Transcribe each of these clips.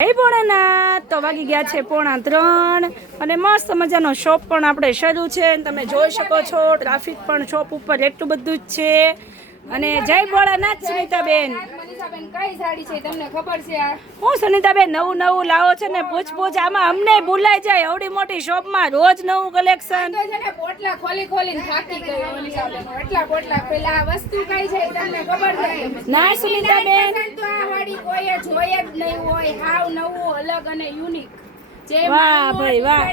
જય ભોળાનાથ તો વાગી ગયા છે 2:45 અને મસ્ત મજાનો શોપ પણ આપણે શરૂ છે. તમે જોઈ શકો છો ટ્રાફિક પણ શોપ ઉપર એટલું બધું જ છે. અને જય ભોળાનાથ સુનિતાબેન. કઈ સાડી છે તમને ખબર છે? હું સુનિતાબેન નવું લાવો છે ને પૂછ આમાં અમને ભૂલાઈ જાય. આવડી મોટી શોપમાં રોજ નવું કલેક્શન. તો છે ને પોટલા ખોલીને થાકી ગઈ મનીષાબેન. એટલા પોટલા પેલા આ વસ્તુ કઈ છે તમને ખબર છે? ના સુનિતાબેન, તો આ વાડી કોઈએ જોઈ જ નહીં હોય. હાવ નવું અલગ અને યુનિક. જે વાહ ભાઈ વાહ.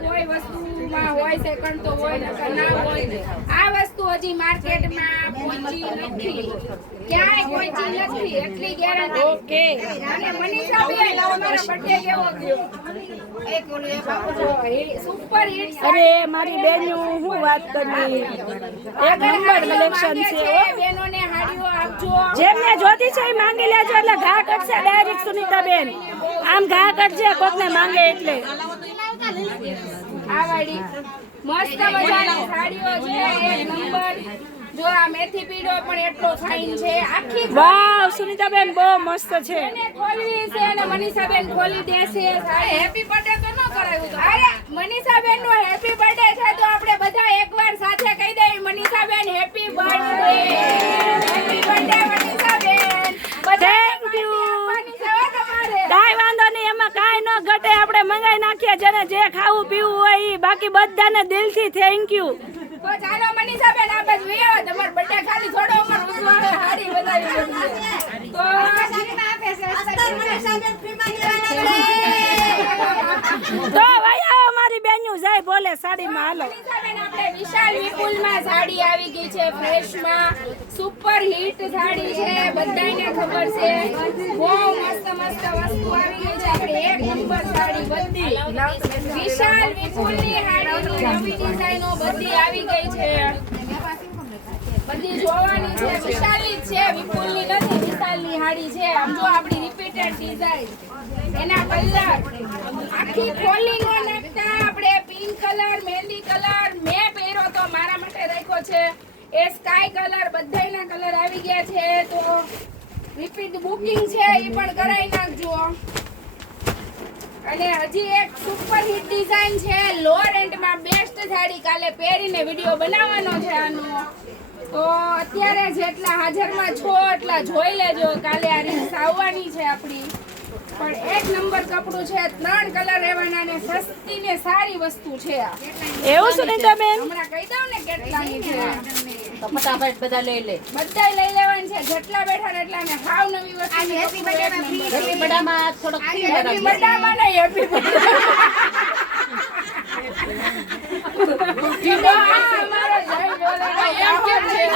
કોઈ વસ્તુમાં હોય સેકન્ડ તો હોય નકર ના હોય. આ વસ્તુ હજી માર્કેટમાં પહોંચી નથી, ક્યાંય પહોંચી નથી, એટલી ગેરંટી. ઓકે. અને મનીષાબેન તમારો બર્થડે કેવો ગયો? Super hit. અરે મારી બેનું હું વાત કરવી, એક નંબર કલેક્શન છે. બેનોને હાડીઓ આપજો. જેમને જોતી છે એ માંગી લેજો એટલે ઘા કરશે ડાયરેક્ટ સુનિતાબેન. આમ ઘા કરશે કોકને માંગે એટલે. આ વાડી મસ્ત મજાની સાડીઓ છે, એક નંબર. જો આ મેથી પીળો પણ એટલો ફાઇન છે. આખી વાવ સુનિતાબેન બહુ મસ્ત છે. એને ખોલવી છે અને મનીષાબેન ખોલી દેશે. હેપી બર્થડે તો ન કરાવ્યું તો. અરે મનીષાબેન નો હેપી બર્થડે છે તો આપણે બધા એકવાર સાથે કહી દઈએ મનીષાબેન હેપી બર્થડે. હેપી બર્થડે મનીષાબેન. Thank you. કાઈ વાંધો નહીં, એમાં કાઈ ન ઘટે. આપણે મંગાઈ નાખીએ જેને જે ખાવું પીવું હોય ઈ. બાકી બધાને દિલથી થેન્ક યુ. તો ચાલો મનીષાબેન આ બાજુ લઈ આવો. તમારો બર્થડે ખાલી થોડો ઉમર ઉજવાળે હાડી બતાવી પડશે. તો તો ભાઈ અમારી બેન્યુ જાય બોલે સાડીમાં હાલો. મનીષાબેન આપણે વિશાલ વિપુલમાં સાડી આવી ગઈ છે ફ્રેશમાં. સુપર હિટ સાડી છે, બધાને ખબર છે. બહુ મસ્ત વસ્તુ આવી ગઈ છે. આપણે એક નંબર સાડી બધી વિશાલ વિપુલની સાડીની નવી ડિઝાઇનો બધી આવી ગઈ છે. બધી જોવાની છે. વિશાલની જ છે, વિપુલની નથી. વિશાલની સાડી છે. આમ જો આપણી રિપીટેડ ડિઝાઇન, એના કલર આખી ખોલી નો નાખતા આપણે પિંક કલર, મહેંદી કલર મેં પહેર્યો તો મારા માટે રાખ્યો છે. એ સ્કાય કલર, બધાયના કલર આવી ગયા છે. તો રિપીટ બુકિંગ છે એ પણ કરાવી નાખજો. અને હજી એક સુપર હિટ ડિઝાઇન છે, લો રેન્ટમાં બેસ્ટ સાડી. કાલે પહેરીને વિડીયો બનાવવાનો છે આનો. તો અત્યારે જેટલા હાજરમાં છો એટલા જોઈ લેજો. કાલે આ રીલ્સ આવવાની છે આપણી. પણ એક નંબર કપડું છે. 3 કલર રહેવાના ને સસ્તી ને સારી વસ્તુ છે. એવું સુનિતાબેન? હમણાં કહી દઉં ને કેટલાની છે. તો ફટાફટ બધા લઈ લે. બધાય લઈ લેવાની છે. જેટલા બેઠા ને એટલા ને હાવ નવી વસ્તુ. હેપી બર્થડેમાં થોડોક હેપી બર્થડેમાં નહીં, હેપી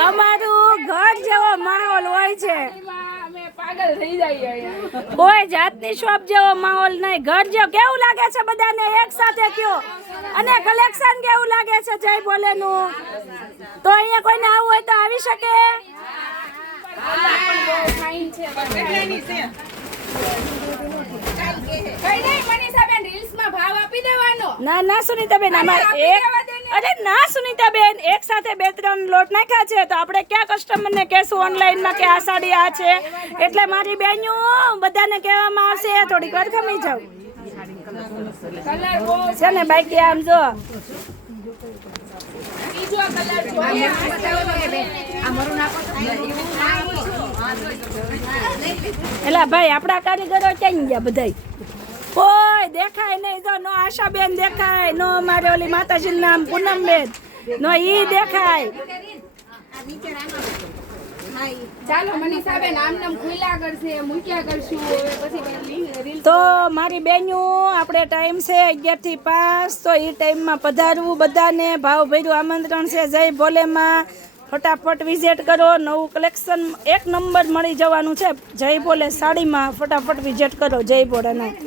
અમારું ઘર જેવો માહોલ હોય છે. અમે પાગલ થઈ જઈએ અહીંયા. કોઈ જાતની શોપ જેવો માહોલ નહીં, ઘર જેવો. કેવું લાગે છે બધાને એક સાથે કયો? અને કલેક્શન કેવું લાગે છે જય ભોલેનું? તો અહીંયા કોઈને આવવું હોય તો આવી શકે. ફાઇન છે. કઈ નહીં મનીષાબેન, રીલ્સમાં ભાવ આપી દેવાનો. ના સુનિતાબેન, આમાં અરે ના સુનિતાબેન, એક સાથે 2-3 લોટ નાખ્યા છે તો આપણે ક્યાં કસ્ટમરને કહેશું ઓનલાઈનમાં કે આ સાડી આ છે. એટલે મારી બેન્યું બધાને કહેવામાં આવશે થોડીક વાર ખમી જાવ કલર બહુ છે ને. બાકી આમ જો બીજો કલર જોઈએ. એલા ભાઈ આપણા કારીગરો ક્યાં ગયા બધાય? કોઈ દેખાય નહીં. જો નો આશાબેન દેખાય, નો અમારે ઓલી માતાજીનું નામ પૂનમબેન, નો ઈ દેખાય. ચાલો મનીષાબેન આમ નામ ખુલ્લા કરશે, મૂક્યા કરશું. હવે પછી રીલ તો મારી બેન્યું આપણે ટાઈમ છે 11 થી 5. તો એ ટાઈમમાં પધારવું. બધાને ભાવ ભર્યું આમંત્રણ છે. જય ભોલેમાં ફટાફટ વિઝિટ કરો. નવું કલેક્શન એક નંબર મળી જવાનું છે. જય ભોલે સાડીમાં ફટાફટ વિઝિટ કરો. જય ભોલેનાથ.